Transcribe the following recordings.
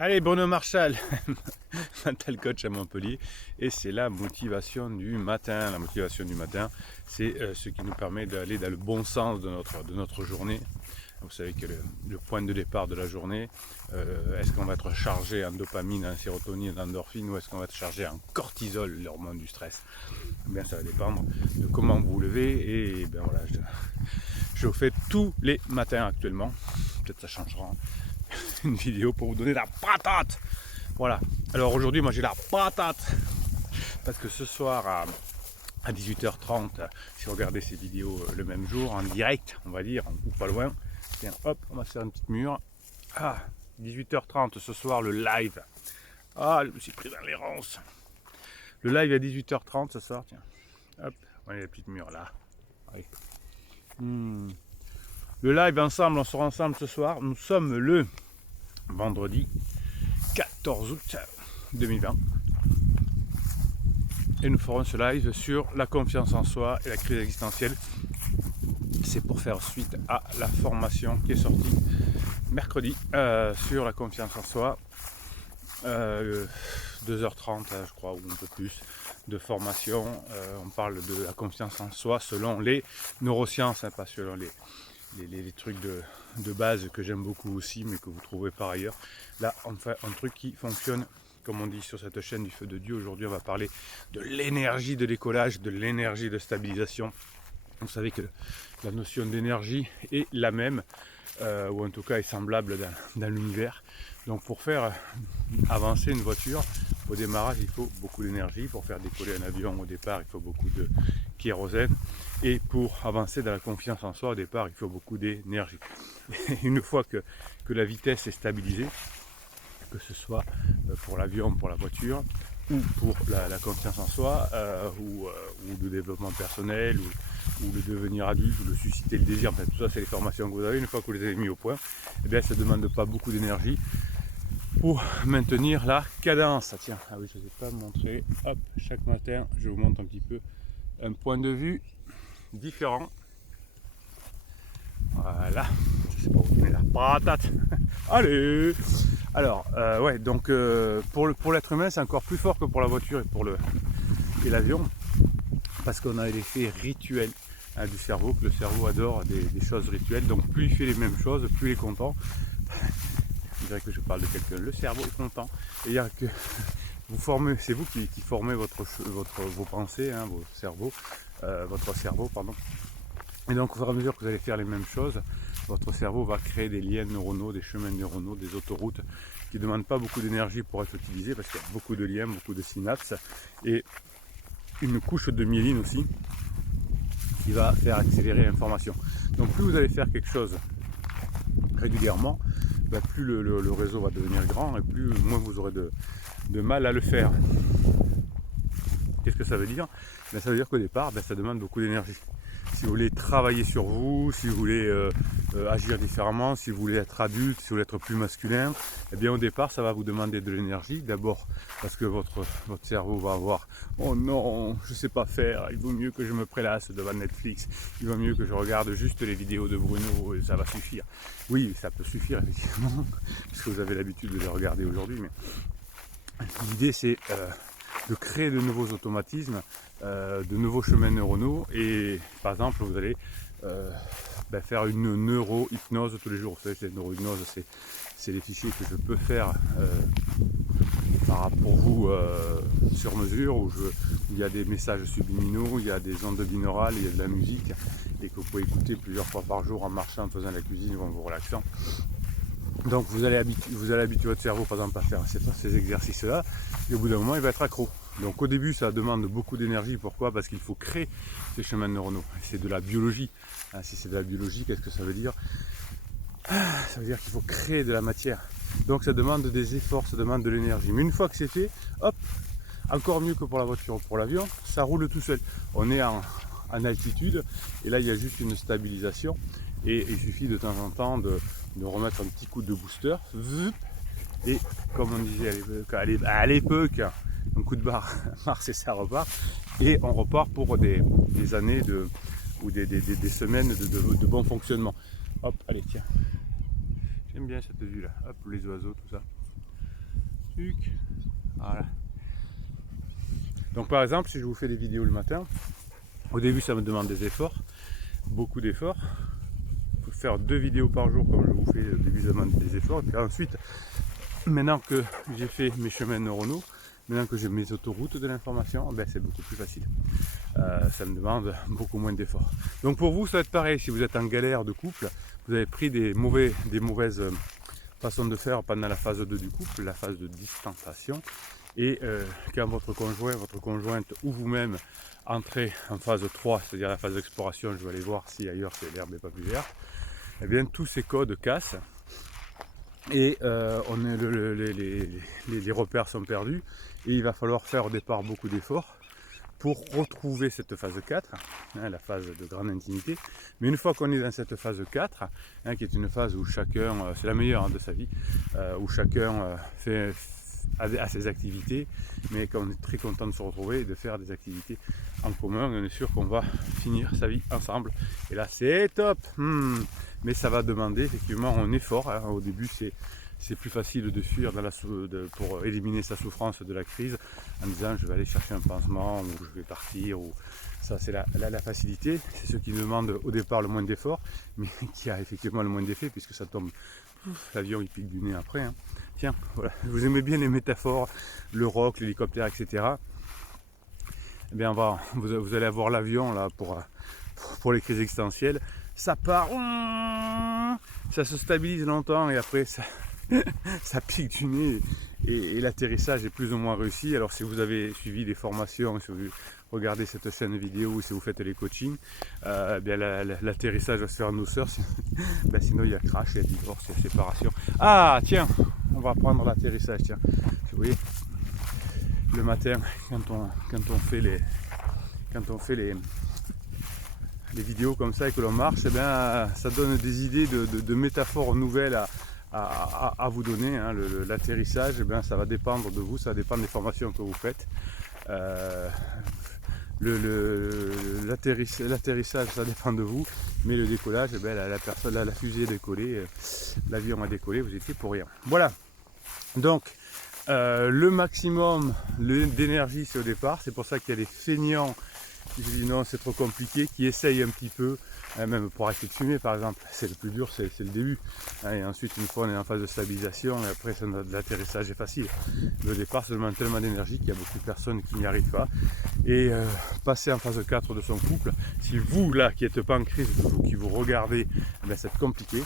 Allez, Bruno Marshall, mental coach à Montpellier, et c'est la motivation du matin. La motivation du matin, c'est ce qui nous permet d'aller dans le bon sens de notre journée. Vous savez que le point de départ de la journée, est-ce qu'on va être chargé en dopamine, en sérotonine, en endorphine, ou est-ce qu'on va être chargé en cortisol, l'hormone du stress? Eh bien, ça va dépendre de comment vous vous levez, et ben voilà, je le fais tous les matins actuellement. Peut-être ça changera une vidéo pour vous donner la patate. Voilà. Alors aujourd'hui, moi j'ai la patate parce que ce soir à 18h30, si vous regardez ces vidéos le même jour, en direct, on va dire, ou pas loin, tiens, hop, on va se faire une petite mûre. 18h30 ce soir, le live. Je me suis pris dans les ronces. Le live à 18h30 ce soir, tiens. Hop, on a les petites mûres là. Allez. Le live ensemble, on sera ensemble ce soir. Nous sommes le vendredi 14 août 2020 et nous ferons ce live sur la confiance en soi et la crise existentielle. C'est pour faire suite à la formation qui est sortie mercredi sur la confiance en soi. 2h30 je crois, ou un peu plus de formation. On parle de la confiance en soi selon les neurosciences, pas selon les trucs de base que j'aime beaucoup aussi, mais que vous trouvez par ailleurs. Là, on fait un truc qui fonctionne, comme on dit sur cette chaîne du Feu de Dieu. Aujourd'hui, on va parler de l'énergie de décollage, de l'énergie de stabilisation. Vous savez que la notion d'énergie est la même, ou en tout cas est semblable dans l'univers. Donc pour faire avancer une voiture, au démarrage, il faut beaucoup d'énergie. Pour faire décoller un avion au départ, il faut beaucoup de kérosène. Et pour avancer dans la confiance en soi, au départ, il faut beaucoup d'énergie. Une fois que la vitesse est stabilisée, que ce soit pour l'avion, pour la voiture, ou pour la confiance en soi, ou le développement personnel, ou le devenir adulte, ou le susciter le désir, enfin tout ça c'est les formations que vous avez. Une fois que vous les avez mis au point, eh bien ça ne demande pas beaucoup d'énergie pour maintenir la cadence. Tiens, oui, je ne vous ai pas montré. Hop, chaque matin, je vous montre un petit peu un point de vue différent. Voilà, je sais pas où donner la patate. Allez. Alors, ouais, donc pour l'être humain, c'est encore plus fort que pour la voiture et l'avion, parce qu'on a l'effet rituel du cerveau, que le cerveau adore des choses rituelles. Donc plus il fait les mêmes choses, plus il est content. Je dirais que je parle de quelqu'un, le cerveau est content. Et il y a que vous formez, c'est vous qui formez vos pensées, hein, votre cerveau, pardon. Et donc au fur et à mesure que vous allez faire les mêmes choses, votre cerveau va créer des liens neuronaux, des chemins neuronaux, des autoroutes qui ne demandent pas beaucoup d'énergie pour être utilisés, parce qu'il y a beaucoup de liens, beaucoup de synapses, et une couche de myéline aussi qui va faire accélérer l'information. Donc plus vous allez faire quelque chose régulièrement, plus le réseau va devenir grand, et plus moins vous aurez de mal à le faire. Qu'est-ce que ça veut dire? Ça veut dire qu'au départ, ça demande beaucoup d'énergie. Si vous voulez travailler sur vous, si vous voulez agir différemment, si vous voulez être adulte, si vous voulez être plus masculin, eh bien au départ ça va vous demander de l'énergie. D'abord parce que votre cerveau va avoir « Oh non, je ne sais pas faire, il vaut mieux que je me prélasse devant Netflix, il vaut mieux que je regarde juste les vidéos de Bruno, ça va suffire. » Oui, ça peut suffire effectivement, parce que vous avez l'habitude de les regarder aujourd'hui, mais l'idée c'est de créer de nouveaux automatismes, de nouveaux chemins neuronaux, et par exemple vous allez faire une neuro-hypnose tous les jours. Vous savez, la neuro-hypnose, c'est les fichiers que je peux faire pour vous sur mesure, où il y a des messages subliminaux, il y a des ondes binaurales, il y a de la musique, et que vous pouvez écouter plusieurs fois par jour en marchant, en faisant la cuisine ou en vous relaxant. Donc vous allez habituer votre cerveau par exemple à faire ces exercices-là, et au bout d'un moment il va être accro. Donc au début ça demande beaucoup d'énergie. Pourquoi? Parce qu'il faut créer ces chemins neuronaux. C'est de la biologie. Si c'est de la biologie, qu'est-ce que ça veut dire? Ça veut dire qu'il faut créer de la matière. Donc ça demande des efforts, ça demande de l'énergie. Mais une fois que c'est fait, hop, encore mieux que pour la voiture ou pour l'avion, ça roule tout seul. On est en altitude, et là il y a juste une stabilisation, et il suffit de temps en temps de remettre un petit coup de booster, et comme on disait à l'époque, un coup de barre, Mars et ça repart, et on repart pour des années ou des semaines de bon fonctionnement. Hop, allez tiens, j'aime bien cette vue là, hop, les oiseaux, tout ça. Voilà. Donc par exemple, si je vous fais des vidéos le matin, au début ça me demande des efforts, beaucoup d'efforts. Il faut faire 2 vidéos par jour comme je vous fais au début, ça demande des efforts. Et puis ensuite, maintenant que j'ai fait mes chemins neuronaux, maintenant que j'ai mes autoroutes de l'information, ben c'est beaucoup plus facile. Ça me demande beaucoup moins d'efforts. Donc pour vous, ça va être pareil. Si vous êtes en galère de couple, vous avez pris des mauvaises façons de faire pendant la phase 2 du couple, la phase de distanciation. Et quand votre conjoint, votre conjointe ou vous-même entrez en phase 3, c'est-à-dire la phase d'exploration, je vais aller voir si ailleurs l'herbe n'est pas plus verte, eh bien tous ces codes cassent et les repères sont perdus et il va falloir faire au départ beaucoup d'efforts pour retrouver cette phase 4, la phase de grande intimité. Mais une fois qu'on est dans cette phase 4, qui est une phase où chacun, c'est la meilleure de sa vie, où chacun a ses activités, mais qu'on est très content de se retrouver et de faire des activités en commun, on est sûr qu'on va finir sa vie ensemble. Et là c'est top, mais ça va demander effectivement un effort. Au début c'est plus facile de fuir pour éliminer sa souffrance de la crise en disant je vais aller chercher un pansement ou je vais partir, ou ça c'est la facilité, c'est ce qui demande au départ le moins d'efforts, mais qui a effectivement le moins d'effet puisque ça tombe, l'avion il pique du nez après. Tiens, voilà, vous aimez bien les métaphores, le rock, l'hélicoptère, etc. Eh bien vous allez avoir l'avion là pour les crises existentielles, ça part, ça se stabilise longtemps et après ça pique du nez et l'atterrissage est plus ou moins réussi. Alors si vous avez suivi des formations, si vous regardez cette chaîne vidéo ou si vous faites les coachings, bien l'atterrissage va se faire en douceur, sinon il y a crash, il y a divorce, il y a séparation. Ah tiens, on va prendre l'atterrissage, tiens. Vous voyez, le matin quand on fait les vidéos comme ça et que l'on marche, eh bien, ça donne des idées de métaphores nouvelles à vous donner. L'atterrissage, eh bien, ça va dépendre de vous, ça va dépendre des formations que vous faites. L'atterrissage, ça dépend de vous, mais le décollage, eh bien, la fusée a décollé, l'avion a décollé, vous étiez pour rien. Voilà, donc le maximum d'énergie c'est au départ, c'est pour ça qu'il y a des feignants qui se disent non c'est trop compliqué, qui essayent un petit peu, même pour arrêter de fumer par exemple, c'est le plus dur, c'est le début, et ensuite une fois on est en phase de stabilisation, et après l'atterrissage est facile. Le départ ça demande tellement d'énergie qu'il y a beaucoup de personnes qui n'y arrivent pas, et passer en phase 4 de son couple, si vous là qui n'êtes pas en crise, qui vous regardez, eh c'est compliqué,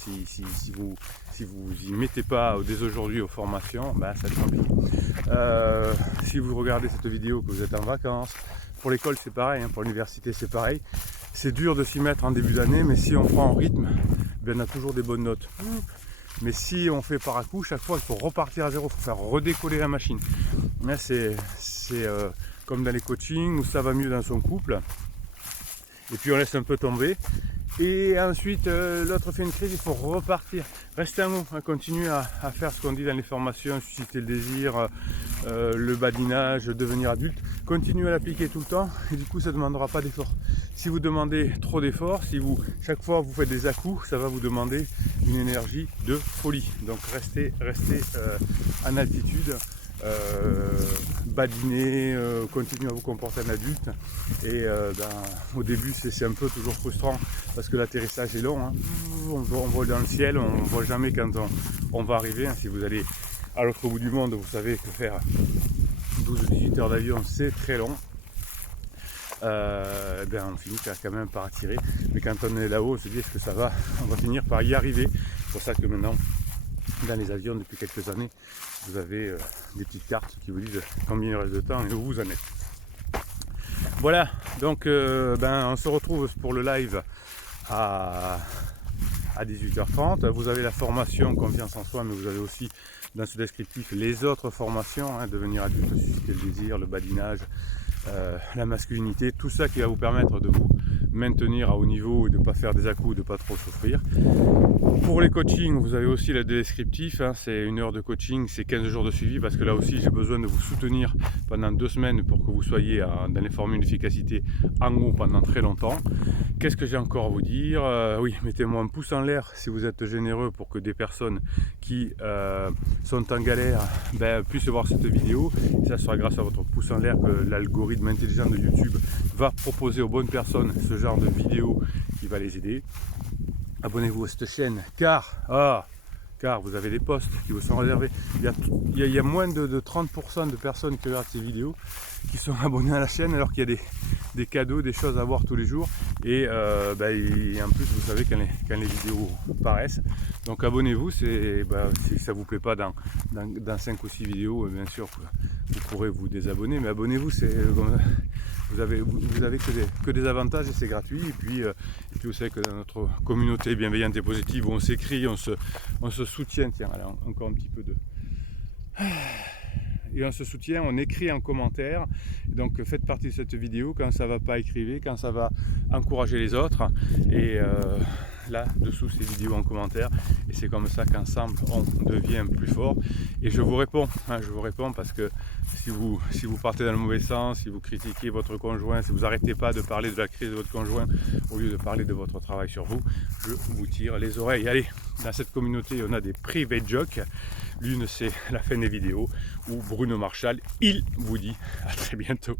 si vous y mettez pas dès aujourd'hui aux formations, ça va être compliqué. Si vous regardez cette vidéo que vous êtes en vacances, pour l'école c'est pareil, pour l'université c'est pareil, c'est dur de s'y mettre en début d'année, mais si on prend en rythme, on a toujours des bonnes notes. Mais si on fait par à coup, chaque fois il faut repartir à zéro, il faut faire redécoller la machine. C'est comme dans les coachings où ça va mieux dans son couple, et puis on laisse un peu tomber. Et ensuite, l'autre fait une crise, il faut repartir. Restez à nous, continuez à faire ce qu'on dit dans les formations, susciter le désir, le badinage, devenir adulte. Continuez à l'appliquer tout le temps et du coup ça ne demandera pas d'effort. Si vous demandez trop d'efforts, chaque fois vous faites des à-coups, ça va vous demander une énergie de folie. Donc restez en altitude. Badiner, continuer à vous comporter en adulte, et au début c'est un peu toujours frustrant parce que l'atterrissage est long, on vole dans le ciel, on ne voit jamais quand on va arriver. Si vous allez à l'autre bout du monde, vous savez que faire 12-18 heures d'avion c'est très long. On finit quand même par attirer, mais quand on est là-haut on se dit est-ce que ça va, on va finir par y arriver. C'est pour ça que maintenant dans les avions depuis quelques années vous avez des petites cartes qui vous disent combien il reste de temps et où vous en êtes. Voilà, donc on se retrouve pour le live à 18h30. Vous avez la formation confiance en soi, mais vous avez aussi dans ce descriptif les autres formations, devenir adulte, susciter le désir, le badinage, la masculinité, tout ça qui va vous permettre de vous maintenir à haut niveau et de ne pas faire des à-coups, de ne pas trop souffrir. Pour les coachings, vous avez aussi le descriptif, hein, c'est 1 heure de coaching, c'est 15 jours de suivi parce que là aussi j'ai besoin de vous soutenir pendant 2 semaines pour que vous soyez dans les formules d'efficacité en haut pendant très longtemps. Qu'est-ce que j'ai encore à vous dire? Oui, mettez-moi un pouce en l'air si vous êtes généreux pour que des personnes qui sont en galère puissent voir cette vidéo. Et ça sera grâce à votre pouce en l'air que l'algorithme intelligent de YouTube va proposer aux bonnes personnes ce genre de vidéo qui va les aider. Abonnez-vous à cette chaîne car vous avez des posts qui vous sont réservés. Il y a moins de 30% de personnes qui regardent ces vidéos qui sont abonnées à la chaîne alors qu'il y a des cadeaux, des choses à voir tous les jours. Et en plus, vous savez quand les vidéos paraissent. Donc abonnez-vous, si ça ne vous plaît pas dans 5 ou 6 vidéos, bien sûr, vous pourrez vous désabonner. Mais abonnez-vous, vous avez que des avantages et c'est gratuit. Et puis vous savez que dans notre communauté bienveillante et positive où on s'écrit, on se soutient. Tiens, allez, encore un petit peu de... Et on se soutient, on écrit en commentaire. Donc faites partie de cette vidéo. Quand ça va pas, écrivez. Quand ça va, encourager les autres. Et là, dessous ces vidéos en commentaire. Et c'est comme ça qu'ensemble, on devient plus fort. Et je vous réponds parce que si vous partez dans le mauvais sens, si vous critiquez votre conjoint, si vous n'arrêtez pas de parler de la crise de votre conjoint au lieu de parler de votre travail sur vous, je vous tire les oreilles. Allez, dans cette communauté, on a des private jokes. L'une, c'est la fin des vidéos où Bruno Marchal, il vous dit à très bientôt.